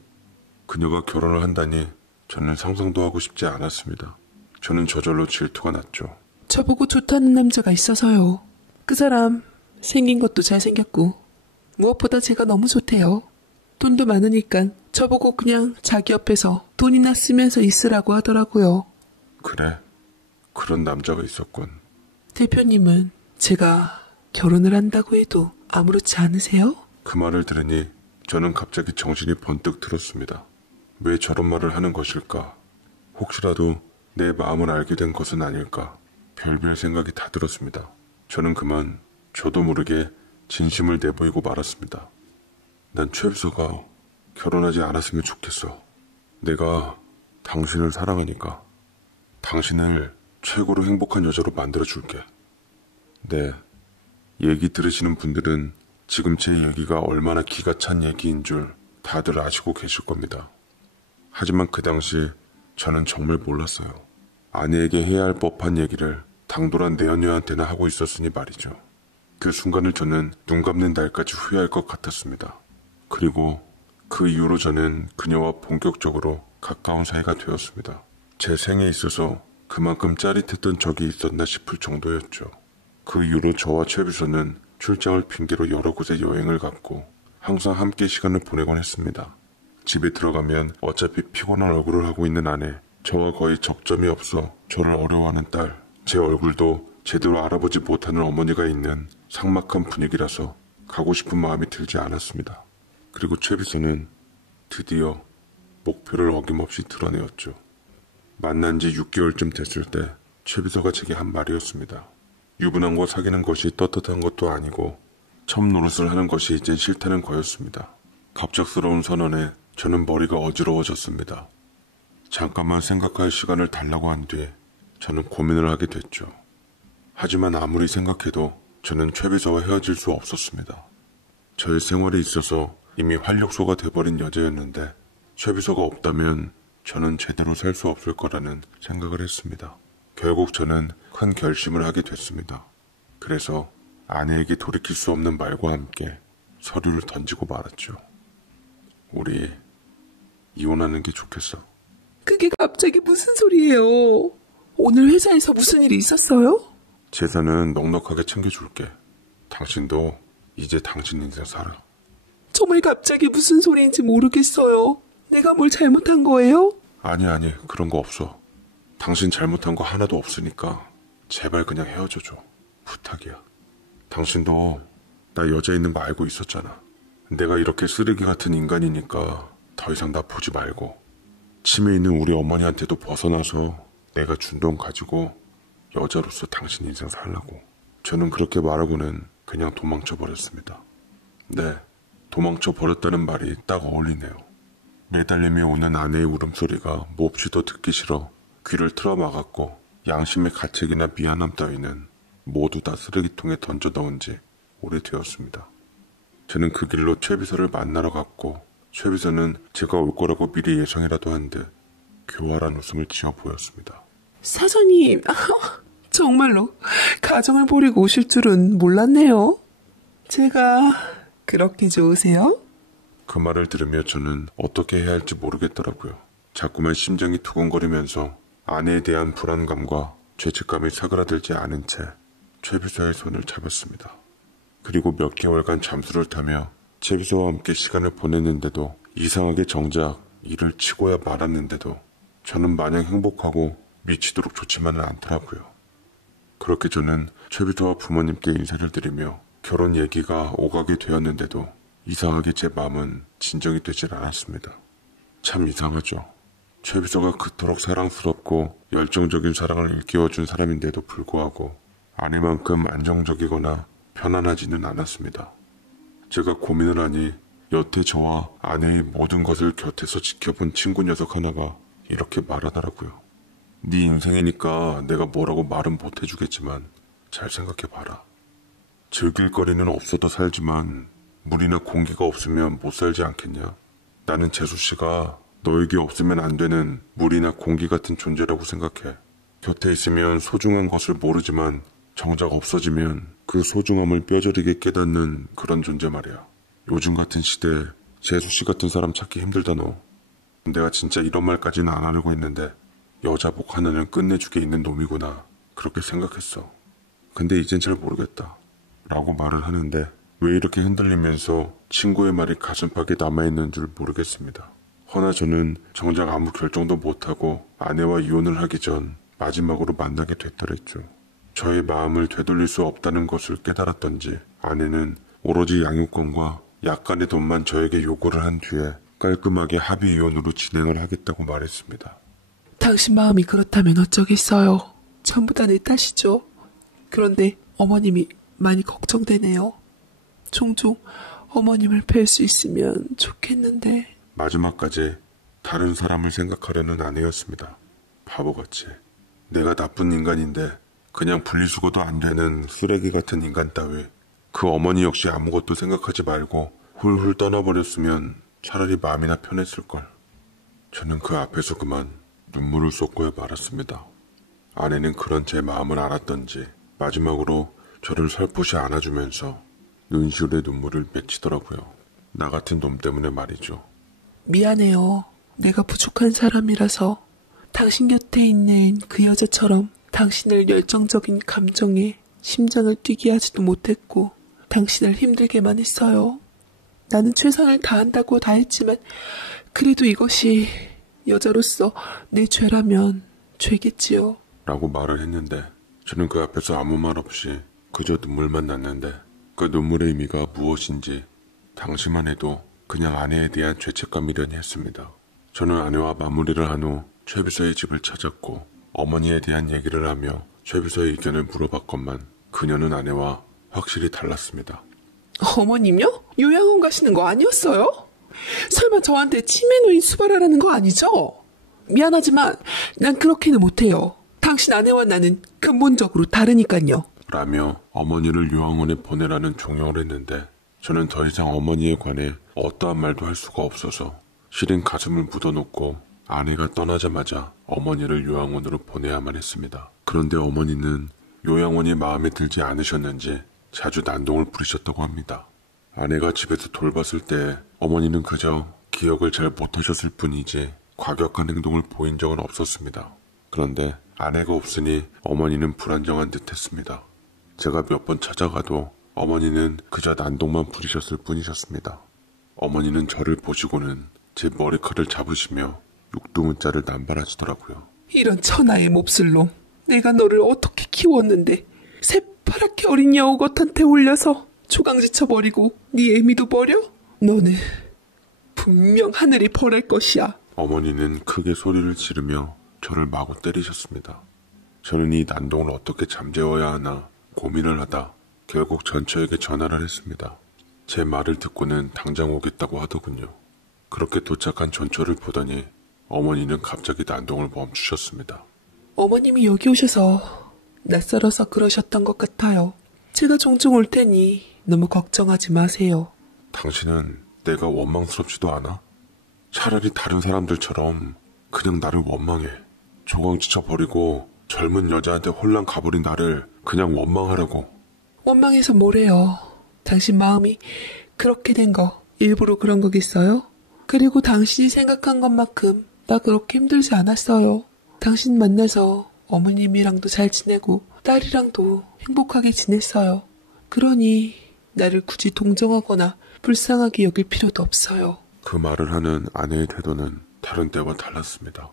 그녀가 결혼을 한다니 저는 상상도 하고 싶지 않았습니다. 저는 저절로 질투가 났죠. 저보고 좋다는 남자가 있어서요. 그 사람 생긴 것도 잘생겼고 무엇보다 제가 너무 좋대요. 돈도 많으니까 저보고 그냥 자기 옆에서 돈이나 쓰면서 있으라고 하더라고요. 그래, 그런 남자가 있었군. 대표님은 제가 결혼을 한다고 해도 아무렇지 않으세요? 그 말을 들으니 저는 갑자기 정신이 번뜩 들었습니다. 왜 저런 말을 하는 것일까? 혹시라도 내 마음을 알게 된 것은 아닐까? 별별 생각이 다 들었습니다. 저는 그만 저도 모르게 진심을 내보이고 말았습니다. 난 최 비서가 결혼하지 않았으면 좋겠어. 내가 당신을 사랑하니까 당신을 최고로 행복한 여자로 만들어줄게. 네, 얘기 들으시는 분들은 지금 제 얘기가 얼마나 기가 찬 얘기인 줄 다들 아시고 계실 겁니다. 하지만 그 당시 저는 정말 몰랐어요. 아내에게 해야 할 법한 얘기를 당돌한 내연녀한테나 하고 있었으니 말이죠. 그 순간을 저는 눈 감는 날까지 후회할 것 같았습니다. 그리고 그 이후로 저는 그녀와 본격적으로 가까운 사이가 되었습니다. 제 생에 있어서 그만큼 짜릿했던 적이 있었나 싶을 정도였죠. 그 이후로 저와 최 비서는 출장을 핑계로 여러 곳에 여행을 갔고 항상 함께 시간을 보내곤 했습니다. 집에 들어가면 어차피 피곤한 얼굴을 하고 있는 아내, 저와 거의 접점이 없어 저를 어려워하는 딸, 제 얼굴도 제대로 알아보지 못하는 어머니가 있는 삭막한 분위기라서 가고 싶은 마음이 들지 않았습니다. 그리고 최 비서는 드디어 목표를 어김없이 드러내었죠. 만난 지 6개월쯤 됐을 때 최 비서가 제게 한 말이었습니다. 유부남과 사귀는 것이 떳떳한 것도 아니고 첩 노릇을 하는 것이 이젠 싫다는 거였습니다. 갑작스러운 선언에 저는 머리가 어지러워졌습니다. 잠깐만 생각할 시간을 달라고 한 뒤에 저는 고민을 하게 됐죠. 하지만 아무리 생각해도 저는 최 비서와 헤어질 수 없었습니다. 저의 생활에 있어서 이미 활력소가 돼버린 여자였는데 최 비서가 없다면 저는 제대로 살 수 없을 거라는 생각을 했습니다. 결국 저는 큰 결심을 하게 됐습니다. 그래서 아내에게 돌이킬 수 없는 말과 함께 서류를 던지고 말았죠. 우리 이혼하는 게 좋겠어. 그게 갑자기 무슨 소리예요? 오늘 회사에서 무슨 일이 있었어요? 재산은 넉넉하게 챙겨줄게. 당신도 이제 당신 인생 살아. 정말 갑자기 무슨 소리인지 모르겠어요. 내가 뭘 잘못한 거예요? 아니, 그런 거 없어. 당신 잘못한 거 하나도 없으니까 제발 그냥 헤어져줘. 부탁이야. 당신도 나 여자 있는 거 알고 있었잖아. 내가 이렇게 쓰레기 같은 인간이니까 더 이상 나 보지 말고 치매 있는 우리 어머니한테도 벗어나서 내가 준 돈 가지고 여자로서 당신 인생 살라고. 저는 그렇게 말하고는 그냥 도망쳐 버렸습니다. 네, 도망쳐 버렸다는 말이 딱 어울리네요. 매달리며 오는 아내의 울음소리가 몹시도 듣기 싫어 귀를 틀어막았고 양심의 가책이나 미안함 따위는 모두 다 쓰레기통에 던져 넣은 지 오래되었습니다. 저는 그 길로 최 비서를 만나러 갔고 최 비서는 제가 올 거라고 미리 예상이라도 한 듯 교활한 웃음을 지어 보였습니다. 사장님, 정말로 가정을 버리고 오실 줄은 몰랐네요. 제가 그렇게 좋으세요? 그 말을 들으며 저는 어떻게 해야 할지 모르겠더라고요. 자꾸만 심장이 두근거리면서 아내에 대한 불안감과 죄책감이 사그라들지 않은 채 최 비서의 손을 잡았습니다. 그리고 몇 개월간 잠수를 타며 최 비서와 함께 시간을 보냈는데도 이상하게 정작 일을 치고야 말았는데도 저는 마냥 행복하고 미치도록 좋지만은 않더라고요. 그렇게 저는 최 비서와 부모님께 인사를 드리며 결혼 얘기가 오가게 되었는데도 이상하게 제 마음은 진정이 되질 않았습니다. 참 이상하죠. 최 비서가 그토록 사랑스럽고 열정적인 사랑을 일깨워준 사람인데도 불구하고 아내만큼 안정적이거나 편안하지는 않았습니다. 제가 고민을 하니 여태 저와 아내의 모든 것을 곁에서 지켜본 친구 녀석 하나가 이렇게 말하더라고요. 네 인생이니까 내가 뭐라고 말은 못 해주겠지만 잘 생각해봐라. 즐길 거리는 없어도 살지만 물이나 공기가 없으면 못 살지 않겠냐? 나는 재수씨가 너에게 없으면 안 되는 물이나 공기 같은 존재라고 생각해. 곁에 있으면 소중한 것을 모르지만 정작 없어지면 그 소중함을 뼈저리게 깨닫는 그런 존재 말이야. 요즘 같은 시대에 재수씨 같은 사람 찾기 힘들다 너. 내가 진짜 이런 말까지는 안 하려고 했는데 여자복 하나는 끝내주게 있는 놈이구나. 그렇게 생각했어. 근데 이젠 잘 모르겠다. 라고 말을 하는데 왜 이렇게 흔들리면서 친구의 말이 가슴팍에 남아있는 줄 모르겠습니다. 허나 저는 정작 아무 결정도 못하고 아내와 이혼을 하기 전 마지막으로 만나게 됐더랬죠. 저의 마음을 되돌릴 수 없다는 것을 깨달았던지 아내는 오로지 양육권과 약간의 돈만 저에게 요구를 한 뒤에 깔끔하게 합의 이혼으로 진행을 하겠다고 말했습니다. 당신 마음이 그렇다면 어쩌겠어요. 전부 다 내 탓이죠. 그런데 어머님이 많이 걱정되네요. 종종 어머님을 뵐 수 있으면 좋겠는데. 마지막까지 다른 사람을 생각하려는 아내였습니다. 바보같이. 내가 나쁜 인간인데 그냥 분리수거도 안 되는 쓰레기 같은 인간 따위. 그 어머니 역시 아무것도 생각하지 말고 훌훌 떠나버렸으면 차라리 마음이나 편했을걸. 저는 그 앞에서 그만 눈물을 쏟고야 말았습니다. 아내는 그런 제 마음을 알았던지 마지막으로 저를 살포시 안아주면서 눈시울에 눈물을 맺히더라고요. 나 같은 놈 때문에 말이죠. 미안해요. 내가 부족한 사람이라서 당신 곁에 있는 그 여자처럼 당신을 열정적인 감정에 심장을 뛰게 하지도 못했고 당신을 힘들게만 했어요. 나는 최선을 다한다고 다 했지만 그래도 이것이 여자로서 내 죄라면 죄겠지요. 라고 말을 했는데 저는 그 앞에서 아무 말 없이 그저 눈물만 났는데 그 눈물의 의미가 무엇인지 당시만 해도 그냥 아내에 대한 죄책감이려니 했습니다. 저는 아내와 마무리를 한 후 최 비서의 집을 찾았고 어머니에 대한 얘기를 하며 최 비서의 의견을 물어봤건만 그녀는 아내와 확실히 달랐습니다. 어머님요? 요양원 가시는 거 아니었어요? 설마 저한테 치매 노인 수발하라는 거 아니죠? 미안하지만 난 그렇게는 못해요. 당신 아내와 나는 근본적으로 다르니까요. 라며 어머니를 요양원에 보내라는 종용을 했는데 저는 더 이상 어머니에 관해 어떠한 말도 할 수가 없어서 시린 가슴을 묻어놓고 아내가 떠나자마자 어머니를 요양원으로 보내야만 했습니다. 그런데 어머니는 요양원이 마음에 들지 않으셨는지 자주 난동을 부리셨다고 합니다. 아내가 집에서 돌봤을 때 어머니는 그저 기억을 잘 못하셨을 뿐이지 과격한 행동을 보인 적은 없었습니다. 그런데 아내가 없으니 어머니는 불안정한 듯 했습니다. 제가 몇 번 찾아가도 어머니는 그저 난동만 부리셨을 뿐이셨습니다. 어머니는 저를 보시고는 제 머리칼을 잡으시며 육두문자를 남발하시더라고요. 이런 천하의 몹쓸 놈. 내가 너를 어떻게 키웠는데 새파랗게 어린 여우 것한테 올려서 초강지쳐 버리고 네 애미도 버려? 너는 분명 하늘이 벌할 것이야. 어머니는 크게 소리를 지르며 저를 마구 때리셨습니다. 저는 이 난동을 어떻게 잠재워야 하나 고민을 하다 결국 전처에게 전화를 했습니다. 제 말을 듣고는 당장 오겠다고 하더군요. 그렇게 도착한 전처를 보더니 어머니는 갑자기 난동을 멈추셨습니다. 어머님이 여기 오셔서 낯설어서 그러셨던 것 같아요. 제가 종종 올 테니 너무 걱정하지 마세요. 당신은 내가 원망스럽지도 않아? 차라리 다른 사람들처럼 그냥 나를 원망해. 조강지쳐버리고 젊은 여자한테 홀랑 가버린 나를 그냥 원망하라고. 원망해서 뭐래요. 당신 마음이 그렇게 된 거 일부러 그런 거겠어요? 그리고 당신이 생각한 것만큼 나 그렇게 힘들지 않았어요. 당신 만나서 어머님이랑도 잘 지내고 딸이랑도 행복하게 지냈어요. 그러니 나를 굳이 동정하거나 불쌍하게 여길 필요도 없어요. 그 말을 하는 아내의 태도는 다른 때와 달랐습니다.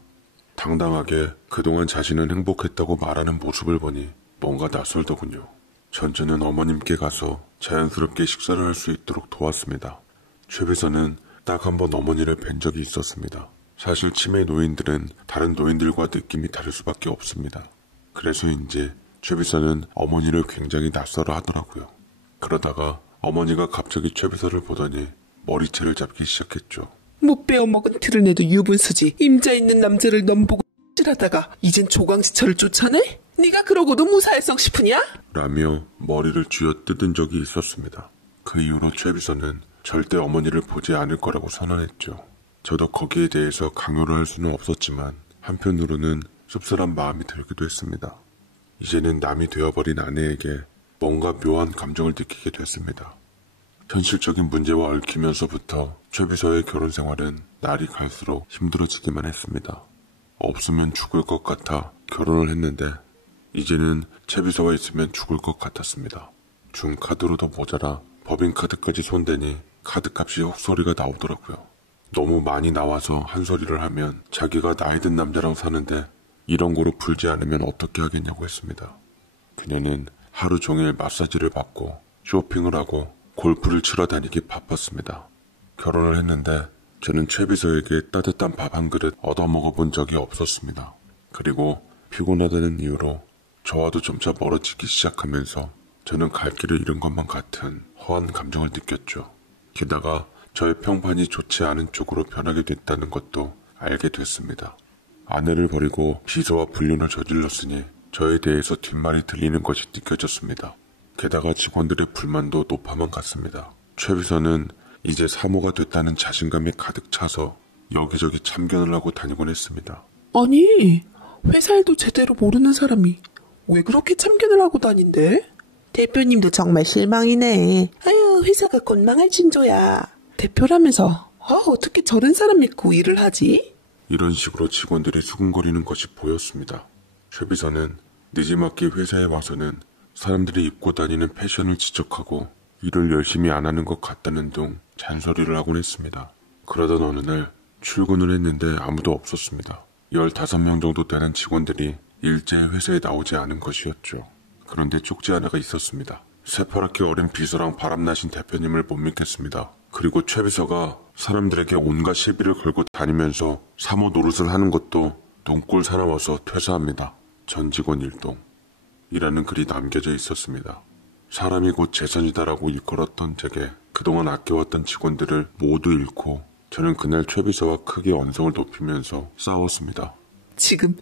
당당하게 그동안 자신은 행복했다고 말하는 모습을 보니 뭔가 낯설더군요. 전주는 어머님께 가서 자연스럽게 식사를 할 수 있도록 도왔습니다. 최 비서는 딱 한 번 어머니를 뵌 적이 있었습니다. 사실 치매 노인들은 다른 노인들과 느낌이 다를 수밖에 없습니다. 그래서인지 최 비서는 어머니를 굉장히 낯설어 하더라고요. 그러다가 어머니가 갑자기 최 비서를 보더니 머리채를 잡기 시작했죠. 못 베어먹은 티를 내도 유분수지. 임자 있는 남자를 넘보고 찔하다가 이젠 조광지철을 쫓아내? 네가 그러고도 무사할성 싶으냐? 라며 머리를 쥐어뜯은 적이 있었습니다. 그 이후로 최 비서는 절대 어머니를 보지 않을 거라고 선언했죠. 저도 거기에 대해서 강요를 할 수는 없었지만 한편으로는 씁쓸한 마음이 들기도 했습니다. 이제는 남이 되어버린 아내에게 뭔가 묘한 감정을 느끼게 됐습니다. 현실적인 문제와 얽히면서부터 최 비서의 결혼 생활은 날이 갈수록 힘들어지기만 했습니다. 없으면 죽을 것 같아 결혼을 했는데 이제는 채비서가 있으면 죽을 것 같았습니다. 준 카드로도 모자라 법인카드까지 손대니 카드값이 헛소리가 나오더라고요. 너무 많이 나와서 한 소리를 하면 자기가 나이 든 남자랑 사는데 이런 거로 풀지 않으면 어떻게 하겠냐고 했습니다. 그녀는 하루 종일 마사지를 받고 쇼핑을 하고 골프를 치러 다니기 바빴습니다. 결혼을 했는데 저는 채비서에게 따뜻한 밥 한 그릇 얻어먹어 본 적이 없었습니다. 그리고 피곤하다는 이유로 저와도 점차 멀어지기 시작하면서 저는 갈 길을 잃은 것만 같은 허한 감정을 느꼈죠. 게다가 저의 평판이 좋지 않은 쪽으로 변하게 됐다는 것도 알게 됐습니다. 아내를 버리고 비서와 불륜을 저질렀으니 저에 대해서 뒷말이 들리는 것이 느껴졌습니다. 게다가 직원들의 불만도 높아만 갔습니다. 최 비서는 이제 사모가 됐다는 자신감이 가득 차서 여기저기 참견을 하고 다니곤 했습니다. 아니, 회사 일도 제대로 모르는 사람이 왜 그렇게 참견을 하고 다닌대? 대표님도 정말 실망이네. 아유, 회사가 곧 망할 징조야. 대표라면서 어떻게 저런 사람 믿고 일을 하지? 이런 식으로 직원들이 수군거리는 것이 보였습니다. 최 비서는 늦지막히 회사에 와서는 사람들이 입고 다니는 패션을 지적하고 일을 열심히 안 하는 것 같다는 등 잔소리를 하곤 했습니다. 그러던 어느 날 출근을 했는데 아무도 없었습니다. 15명 정도 되는 직원들이 일제히 회사에 나오지 않은 것이었죠. 그런데 쪽지 하나가 있었습니다. 새파랗게 어린 비서랑 바람나신 대표님을 못 믿겠습니다. 그리고 최 비서가 사람들에게 온갖 시비를 걸고 다니면서 사모 노릇을 하는 것도 돈꿀 사나워서 퇴사합니다. 전 직원 일동. 이라는 글이 남겨져 있었습니다. 사람이 곧 재산이다라고 일컬었던 제게 그동안 아껴왔던 직원들을 모두 잃고 저는 그날 최 비서와 크게 언성을 높이면서 싸웠습니다. 지금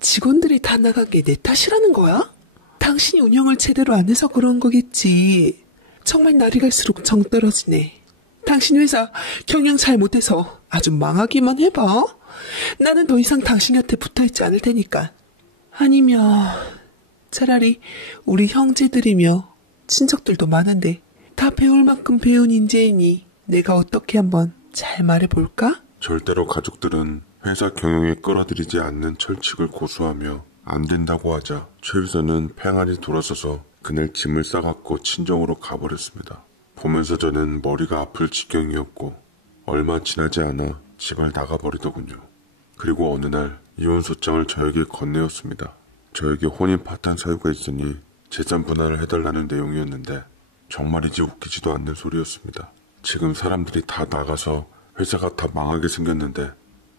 직원들이 다 나간 게 내 탓이라는 거야? 당신이 운영을 제대로 안 해서 그런 거겠지. 정말 날이 갈수록 정 떨어지네. 당신 회사 경영 잘 못해서 아주 망하기만 해봐. 나는 더 이상 당신 곁에 붙어있지 않을 테니까. 아니면 차라리 우리 형제들이며 친척들도 많은데 다 배울 만큼 배운 인재이니 내가 어떻게 한번 잘 말해볼까? 절대로 가족들은 회사 경영에 끌어들이지 않는 철칙을 고수하며 안 된다고 하자 최 비서는 팽하니 돌아서서 그날 짐을 싸갖고 친정으로 가버렸습니다. 보면서 저는 머리가 아플 지경이었고 얼마 지나지 않아 집을 나가버리더군요. 그리고 어느 날 이혼소장을 저에게 건네었습니다. 저에게 혼인 파탄 사유가 있으니 재산 분할을 해달라는 내용이었는데 정말이지 웃기지도 않는 소리였습니다. 지금 사람들이 다 나가서 회사가 다 망하게 생겼는데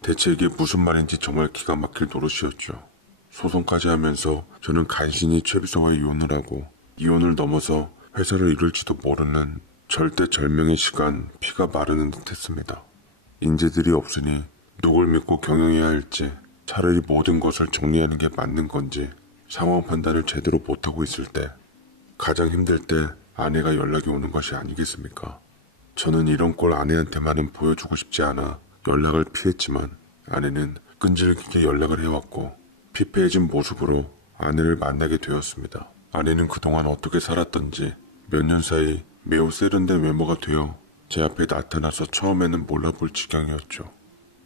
대체 이게 무슨 말인지 정말 기가 막힐 노릇이었죠. 소송까지 하면서 저는 간신히 최 비서와 이혼을 하고 이혼을 넘어서 회사를 이룰지도 모르는 절대절명의 시간 피가 마르는 듯 했습니다. 인재들이 없으니 누굴 믿고 경영해야 할지 차라리 모든 것을 정리하는 게 맞는 건지 상황 판단을 제대로 못하고 있을 때 가장 힘들 때 아내가 연락이 오는 것이 아니겠습니까? 저는 이런 꼴 아내한테만은 보여주고 싶지 않아 연락을 피했지만 아내는 끈질기게 연락을 해왔고 피폐해진 모습으로 아내를 만나게 되었습니다. 아내는 그동안 어떻게 살았던지 몇 년 사이 매우 세련된 외모가 되어 제 앞에 나타나서 처음에는 몰라볼 지경이었죠.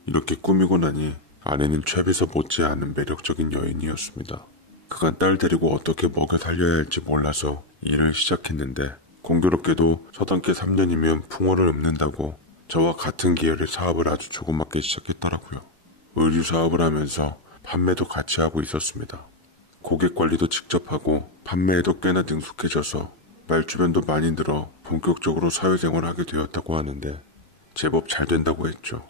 이렇게 꾸미고 나니 아내는 최 비서 못지않은 매력적인 여인이었습니다. 그간 딸 데리고 어떻게 먹여 살려야 할지 몰라서 일을 시작했는데 공교롭게도 서당계 3년이면 풍어를 읊는다고 저와 같은 계열의 사업을 아주 조그맣게 시작했더라고요. 의류 사업을 하면서 판매도 같이 하고 있었습니다. 고객 관리도 직접 하고 판매에도 꽤나 능숙해져서 말주변도 많이 늘어 본격적으로 사회생활을 하게 되었다고 하는데 제법 잘 된다고 했죠.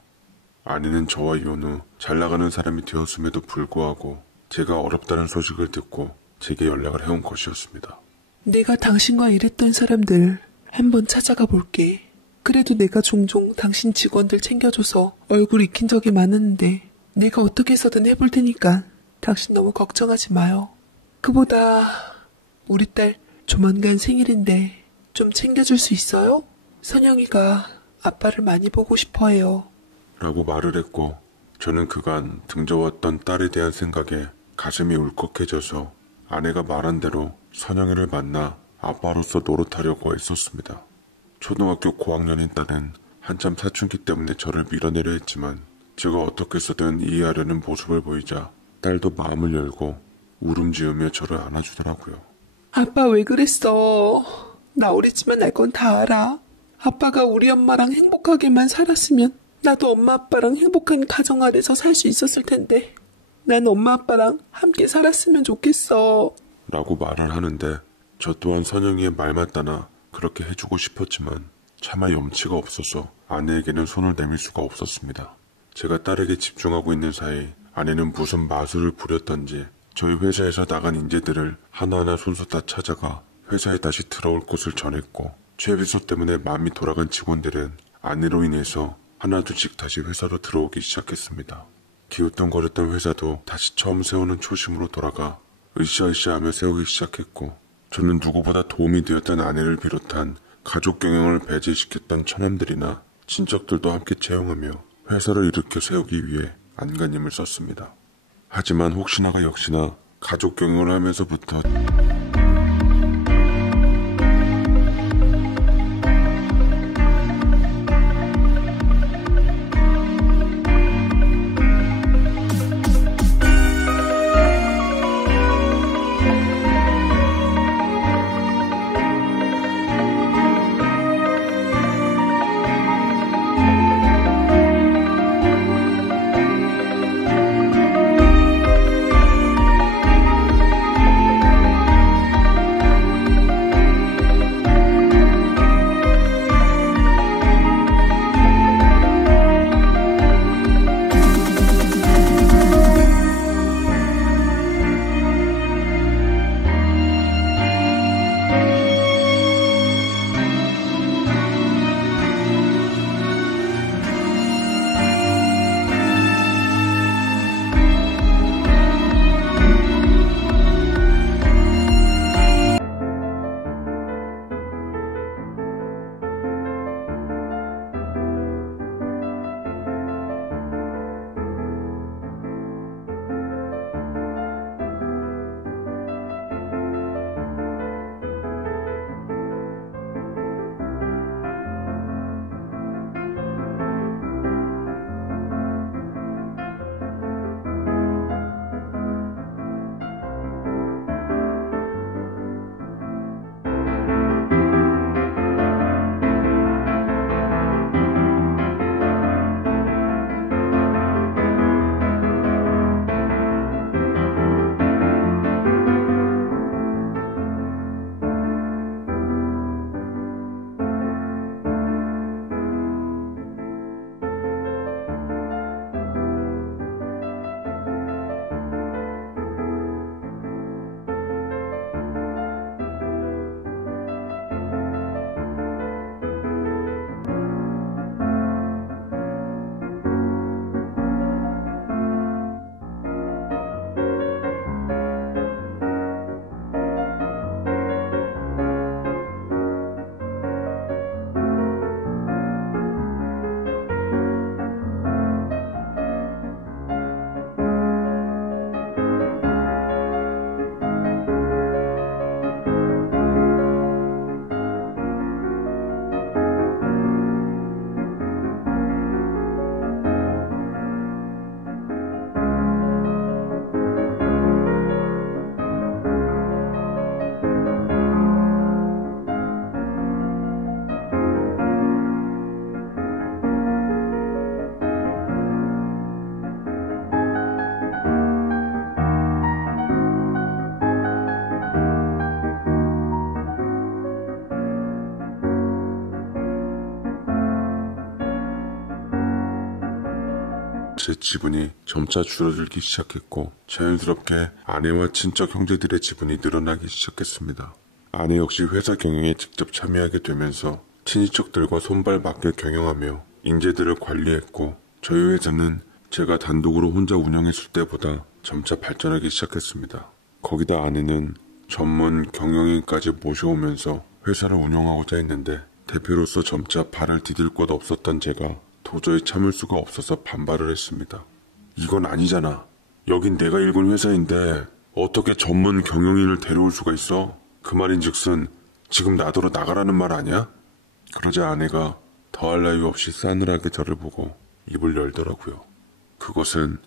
아내는 저와 이혼 후 잘 나가는 사람이 되었음에도 불구하고 제가 어렵다는 소식을 듣고 제게 연락을 해온 것이었습니다. 내가 당신과 일했던 사람들 한번 찾아가 볼게. 그래도 내가 종종 당신 직원들 챙겨줘서 얼굴 익힌 적이 많았는데 내가 어떻게 해서든 해볼 테니까 당신 너무 걱정하지 마요. 그보다 우리 딸 조만간 생일인데 좀 챙겨줄 수 있어요? 선영이가 아빠를 많이 보고 싶어해요. 라고 말을 했고 저는 그간 등져왔던 딸에 대한 생각에 가슴이 울컥해져서 아내가 말한 대로 선영이를 만나 아빠로서 노릇하려고 애썼습니다. 초등학교 고학년인 딸은 한참 사춘기 때문에 저를 밀어내려 했지만 제가 어떻게 해서든 이해하려는 모습을 보이자 딸도 마음을 열고 울음 지으며 저를 안아주더라고요. 아빠 왜 그랬어? 나 어리지만 알 건 다 알아. 아빠가 우리 엄마랑 행복하게만 살았으면 나도 엄마 아빠랑 행복한 가정 아래서 살 수 있었을 텐데. 난 엄마 아빠랑 함께 살았으면 좋겠어. 라고 말을 하는데 저 또한 선영이의 말 맞다나 그렇게 해주고 싶었지만 차마 염치가 없어서 아내에게는 손을 내밀 수가 없었습니다. 제가 딸에게 집중하고 있는 사이 아내는 무슨 마술을 부렸던지 저희 회사에서 나간 인재들을 하나하나 순서 다 찾아가 회사에 다시 들어올 것을 전했고, 최비서 때문에 마음이 돌아간 직원들은 아내로 인해서 하나둘씩 다시 회사로 들어오기 시작했습니다. 기웃덩거렸던 회사도 다시 처음 세우는 초심으로 돌아가 으쌰으쌰하며 세우기 시작했고, 저는 누구보다 도움이 되었던 아내를 비롯한 가족 경영을 배제시켰던 처남들이나 친척들도 함께 채용하며 회사를 일으켜 세우기 위해 안간힘을 썼습니다. 하지만 혹시나가 역시나 가족 경영을 하면서부터 제 지분이 점차 줄어들기 시작했고, 자연스럽게 아내와 친척 형제들의 지분이 늘어나기 시작했습니다. 아내 역시 회사 경영에 직접 참여하게 되면서 친인척들과 손발 맞게 경영하며 인재들을 관리했고, 저희 회사는 제가 단독으로 혼자 운영했을 때보다 점차 발전하기 시작했습니다. 거기다 아내는 전문 경영인까지 모셔오면서 회사를 운영하고자 했는데, 대표로서 점차 발을 디딜 곳 없었던 제가 도저히 참을 수가 없어서 반발을 했습니다. 이건 아니잖아. 여긴 내가 일군 회사인데 어떻게 전문 경영인을 데려올 수가 있어? 그 말인즉슨 지금 나더러 나가라는 말 아니야? 그러자 아내가 더할 나위 없이 싸늘하게 저를 보고 입을 열더라고요. 그것은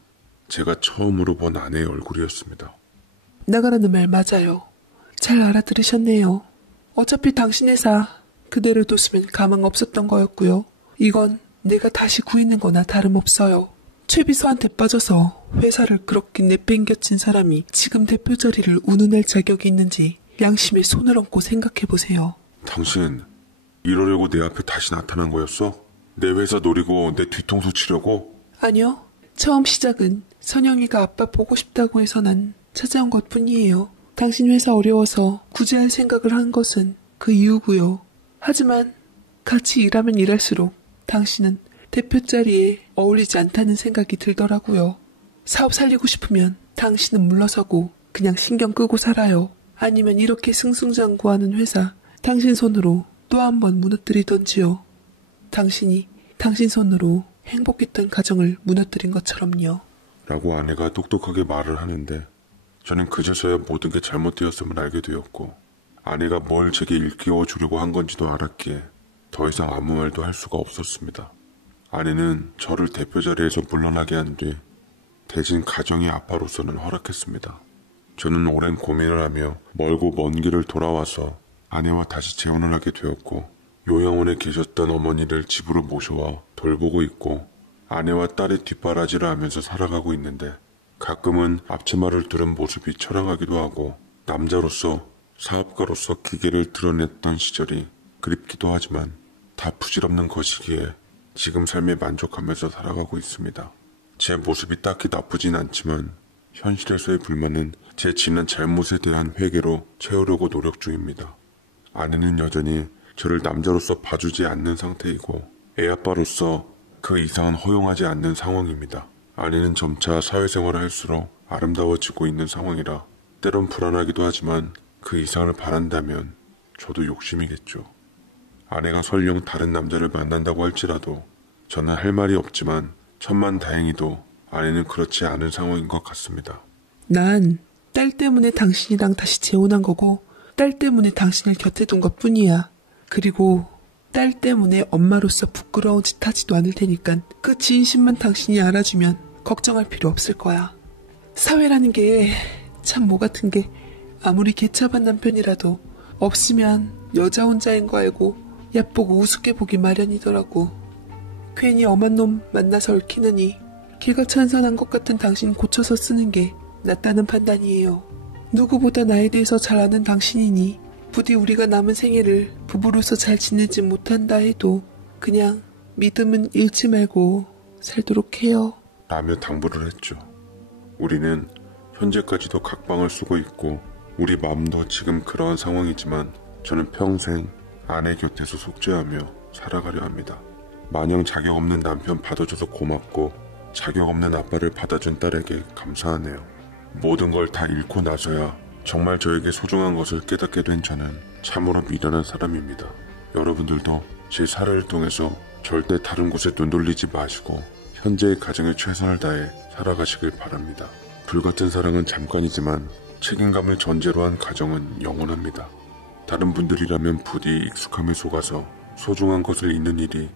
제가 처음으로 본 아내의 얼굴이었습니다. 나가라는 말 맞아요. 잘 알아들으셨네요. 어차피 당신 회사 그대로 뒀으면 가망 없었던 거였고요. 이건 내가 다시 구이는 거나 다름없어요. 최 비서한테 빠져서 회사를 그렇게 내팽겨친 사람이 지금 대표 자리를 운운할 자격이 있는지 양심에 손을 얹고 생각해보세요. 당신 이러려고 내 앞에 다시 나타난 거였어? 내 회사 노리고 내 뒤통수 치려고? 아니요. 처음 시작은 선영이가 아빠 보고 싶다고 해서 난 찾아온 것뿐이에요. 당신 회사 어려워서 구제할 생각을 한 것은 그 이유고요. 하지만 같이 일하면 일할수록 당신은 대표 자리에 어울리지 않다는 생각이 들더라고요. 사업 살리고 싶으면 당신은 물러서고 그냥 신경 끄고 살아요. 아니면 이렇게 승승장구하는 회사 당신 손으로 또 한 번 무너뜨리던지요. 당신이 당신 손으로 행복했던 가정을 무너뜨린 것처럼요. 라고 아내가 똑똑하게 말을 하는데 저는 그제서야 모든 게 잘못되었음을 알게 되었고 아내가 뭘 제게 일깨워 주려고 한 건지도 알았기에 더 이상 아무 말도 할 수가 없었습니다. 아내는 저를 대표 자리에서 물러나게 한 뒤 대신 가정의 아빠로서는 허락했습니다. 저는 오랜 고민을 하며 멀고 먼 길을 돌아와서 아내와 다시 재혼을 하게 되었고 요양원에 계셨던 어머니를 집으로 모셔와 돌보고 있고 아내와 딸의 뒷바라지를 하면서 살아가고 있는데 가끔은 앞치마를 두른 모습이 처량하기도 하고 남자로서 사업가로서 기계를 드러냈던 시절이 그립기도 하지만 다 부질없는 것이기에 지금 삶에 만족하면서 살아가고 있습니다. 제 모습이 딱히 나쁘진 않지만 현실에서의 불만은 제 지난 잘못에 대한 회개로 채우려고 노력 중입니다. 아내는 여전히 저를 남자로서 봐주지 않는 상태이고 애아빠로서 그 이상은 허용하지 않는 상황입니다. 아내는 점차 사회생활을 할수록 아름다워지고 있는 상황이라 때론 불안하기도 하지만 그 이상을 바란다면 저도 욕심이겠죠. 아내가 설령 다른 남자를 만난다고 할지라도 저는 할 말이 없지만 천만다행히도 아내는 그렇지 않은 상황인 것 같습니다. 난 딸 때문에 당신이랑 다시 재혼한 거고 딸 때문에 당신을 곁에 둔 것뿐이야. 그리고 딸 때문에 엄마로서 부끄러운 짓 하지도 않을 테니까 그 진심만 당신이 알아주면 걱정할 필요 없을 거야. 사회라는 게 참 뭐 같은 게 아무리 개차반 남편이라도 없으면 여자 혼자인 거 알고 얕보고 우습게 보기 마련이더라고. 괜히 엄한 놈 만나서 얽히느니 기가 찬선한 것 같은 당신 고쳐서 쓰는 게 낫다는 판단이에요. 누구보다 나에 대해서 잘 아는 당신이니 부디 우리가 남은 생애를 부부로서 잘 지내지 못한다 해도 그냥 믿음은 잃지 말고 살도록 해요. 라며 당부를 했죠. 우리는 현재까지도 각방을 쓰고 있고 우리 마음도 지금 그러한 상황이지만 저는 평생 아내 곁에서 속죄하며 살아가려 합니다. 마냥 자격 없는 남편 받아줘서 고맙고 자격 없는 아빠를 받아준 딸에게 감사하네요. 모든 걸 다 잃고 나서야 정말 저에게 소중한 것을 깨닫게 된 저는 참으로 미련한 사람입니다. 여러분들도 제 사례를 통해서 절대 다른 곳에 눈 돌리지 마시고 현재의 가정에 최선을 다해 살아가시길 바랍니다. 불같은 사랑은 잠깐이지만 책임감을 전제로 한 가정은 영원합니다. 다른 분들이라면 부디 익숙함에 속아서 소중한 것을 잃는 일이